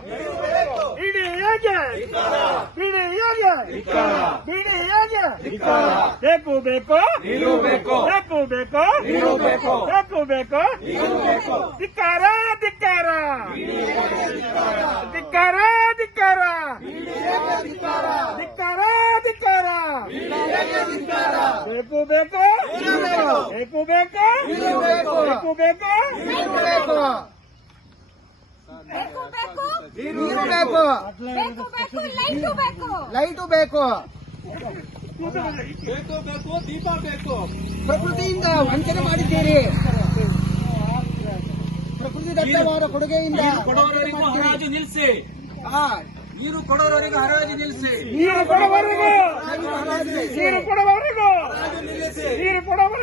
ಬಿಡಿ ಹೇಗೆ ಬಿಡಿ ಹೇಗೆ ಬಿಡಿ ಹೇಗೆ ಬೇಕು ಬೇಕು ಬೇಕು ಬೇಕು ಬೇಕು ಬೇಕು ಧಿಕ್ಕಾರ ಧಿಕ್ಕಾರ ಧಿಕ್ಕಾರ ಧಿಕ್ಕಾರ ಧಿಕ್ಕಾರ ಧಿಕ್ಕಾರ ಬೇಕು ಬೇಕು ಬೇಕು ಬೇಕು ಬೇಕು ಬೇಕು ನೀರು ಬೇಕು, ಲೈಟು ಬೇಕು, ದೀಪ ಬೇಕು. ಪ್ರಕೃತಿಯಿಂದ ವಂಚನೆ ಮಾಡಿದ್ದೀರಿ. ಪ್ರಕೃತಿ ದತ್ತವಾದ ಕೊಡುಗೆಯಿಂದ ಕೊಡೋವರೆಗೂ ಹರಾಜು ನಿಲ್ಲಿಸಿ. ನೀರು ಕೊಡೋವರೆಗೂ ಹರಾಜು ನಿಲ್ಲಿಸಿ. ನೀರು ಕೊಡುವವರೆಗೂ ನೀರು ಕೊಡುವವರೆಗೂ ನೀರು ಕೊಡುವವರೆಗೂ